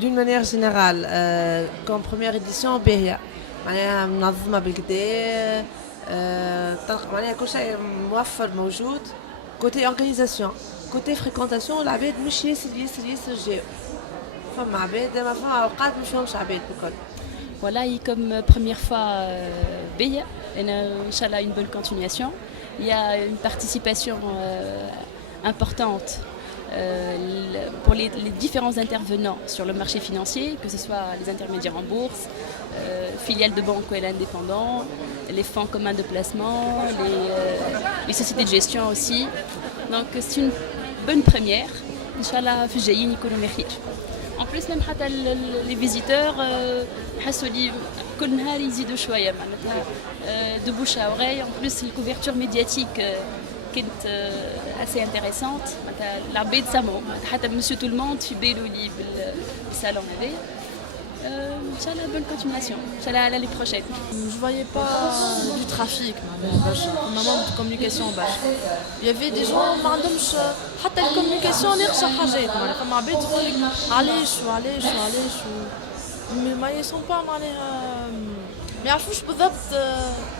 d'une manière générale, comme première édition باهية معناها منظمة بالكدا تلقى معناها كل شيء موفر موجود côté organisation côté fréquentation العباد مش ياسر جاو فما عباد ما فما أوقات مش فماش عباد بالكل. Voilà, et comme première fois, Béa, Inch'Allah, une bonne continuation. Il y a une participation importante pour les différents intervenants sur le marché financier, que ce soit les intermédiaires en bourse, filiales de banques ou indépendants, les fonds communs de placement, les sociétés de gestion aussi. Donc c'est une bonne première. Inch'Allah, Fujayin, Yikonou. En plus, même les visiteurs, كل نهار يزيدوا شوية معناتها de bouche à oreille. En plus, la couverture médiatique كانت assez intéressante. العباد سمعوا حتى monsieur tout le monde في بالو اللي بالصالون هذايا. Inch'Allah, bonne continuation. Inch'Allah, à l'année prochaine. Je voyais pas du trafic, maman de communication bas. Il y avait des gens ما عندهمش حتى الكوميونيكاسيون ناقصة حاجات معناها فما عباد تقول لك علاش ما يسون با معناها ما يعرفوش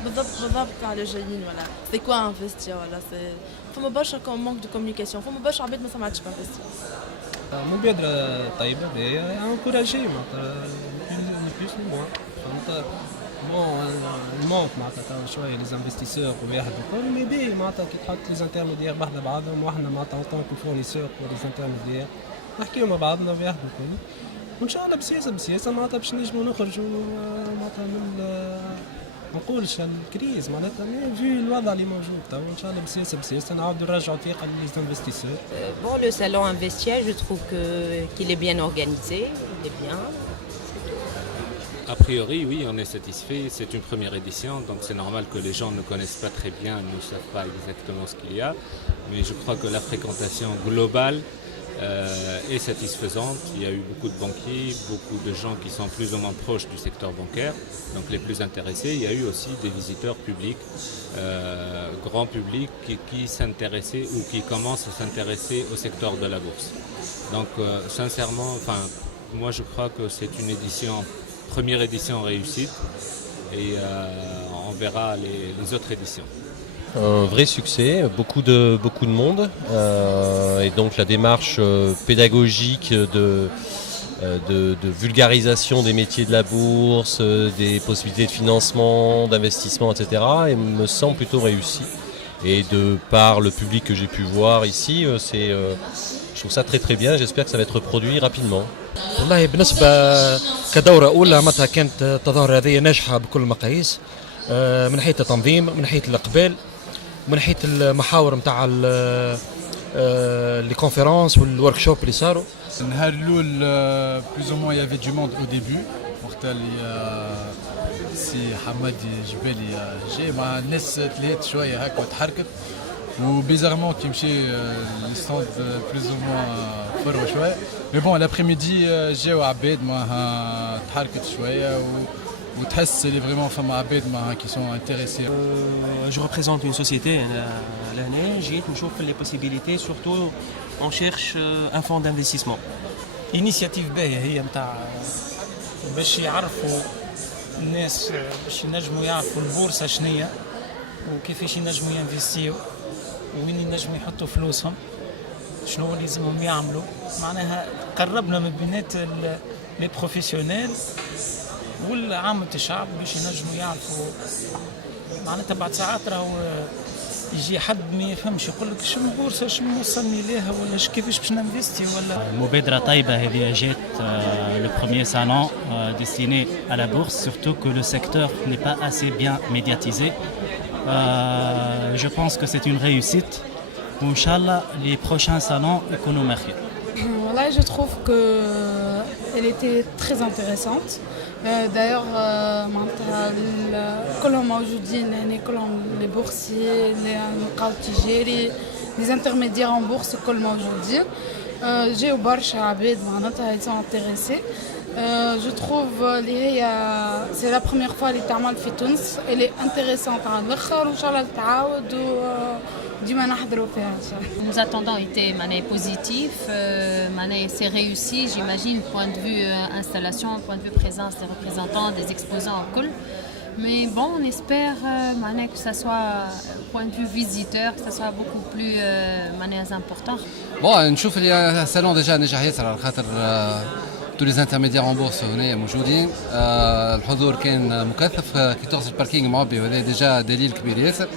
بالضبط على جايين ولا سي كوا انفستي ولا سي فما برشا مانك دو كوميونيكاسيون فما برشا عباد ما سمعتش بانفستي. مبادرة طيبة باهية انكوراجي معناتها بلوس لو موان فهمت بون المونك معناتها شوية لي انفستيسور وواحد وكل مي باهي معناتها كي تحط لي انترميديير بعضنا بعضهم وحنا معناتها اون طونك فورنيسور ولي انترميديير نحكيو مع بعضنا وواحد وكل وان شاء الله بسياسة معناتها باش نجمو نخرجوا معناتها من نقولش الكريز معناتها في الوضع اللي موجود تو ان شاء الله بسياسة نعاودوا نرجعوا الثقة للانفستيسور. Bon, le salon Investia, je trouve qu'il est bien organisé, il est bien. A priori, oui, on est satisfait. C'est une première édition, donc c'est normal que les gens ne connaissent pas très bien, ne savent pas exactement ce qu'il y a. Mais je crois que la fréquentation globale est satisfaisante. Il y a eu beaucoup de banquiers, beaucoup de gens qui sont plus ou moins proches du secteur bancaire, donc les plus intéressés. Il y a eu aussi des visiteurs publics, grand public, qui s'intéressaient ou qui commencent à s'intéresser au secteur de la bourse. Donc sincèrement, moi je crois que c'est une première édition réussite et on verra les autres éditions. Un vrai succès, beaucoup de monde et donc la démarche pédagogique de vulgarisation des métiers de la bourse, des possibilités de financement, d'investissement, etc. et me semble plutôt réussi. Et de par le public que j'ai pu voir ici, je trouve ça très très bien. J'espère que ça va être reproduit rapidement. والله بالنسبة كدورة أولى متى كانت تظاهرة هذه ناجحة بكل المقاييس من حيث التنظيم من حيث الإقبال من حيث المحاور نتاع لي كونفيرونس والورك شوب اللي صاروا. النهار الأول بلوز او موان يافي دو موند او ديبي وقتها اللي سي حمادي جبالي جاي مع الناس تلهات شوية هكا وتحركت وبيزارمون كي مشي الستاند بلوز او موان فروا شوية مي بون لابريميدي جاو عباد معها تحركت شوية وتحس اللي فريمون فما عباد معها كي سون انتريسي. Je représente une société l'année, j'ai نشوف les possibilités surtout on cherche un fonds d'investissement. انيشيتيف باهية هي نتاع باش يعرفوا الناس باش ينجموا يعرفوا البورصة شنية وكيفاش ينجموا ينفستيو وين ينجموا يحطوا فلوسهم شنو اللي لازمهم يعملوا معناها قربنا من بينات لي بروفيسيونيل والعامة الشعب باش ينجموا يعرفوا معناتها بعد ساعات راهو يجي حد ما يفهمش يقول لك شنو البورصه شنو وصلني ليها ولا كيفاش باش ننفستي ولا. مبادرة طيبة هذه جات le premier salon destiné à la bourse surtout que le secteur n'est pas assez bien médiatisé. Je pense que c'est une réussite. Inch'Allah les prochains salons يكونوا مخير. Voilà, je trouve que elle était très intéressante. D'ailleurs, كلهم موجودين يعني كلهم les boursiers, les intermédiaires en bourse كل موجودين. جاو برشا عباد معناتها ils sont intéressés. Je trouve اللي هي c'est la première fois اللي تعمل في تونس. Elle est intéressante على الآخر وإن شاء الله تعاود ديما نحضروا فيها إن شاء الله. Nos attendants étaient positifs, c'est réussi, j'imagine, point de vue installation, point de vue présence des représentants, des exposants en cool. Mais bon, on espère que ça soit, point de vue visiteur, que ça soit beaucoup plus important. Bon, نشوف اللي الصالون ديجا نجح ياسر على خاطر tous les intermédiaires en bourse هنا موجودين. الحضور كان مكثف كي تغزل الباركينغ معبي وهذا ديجا دليل كبير ياسر.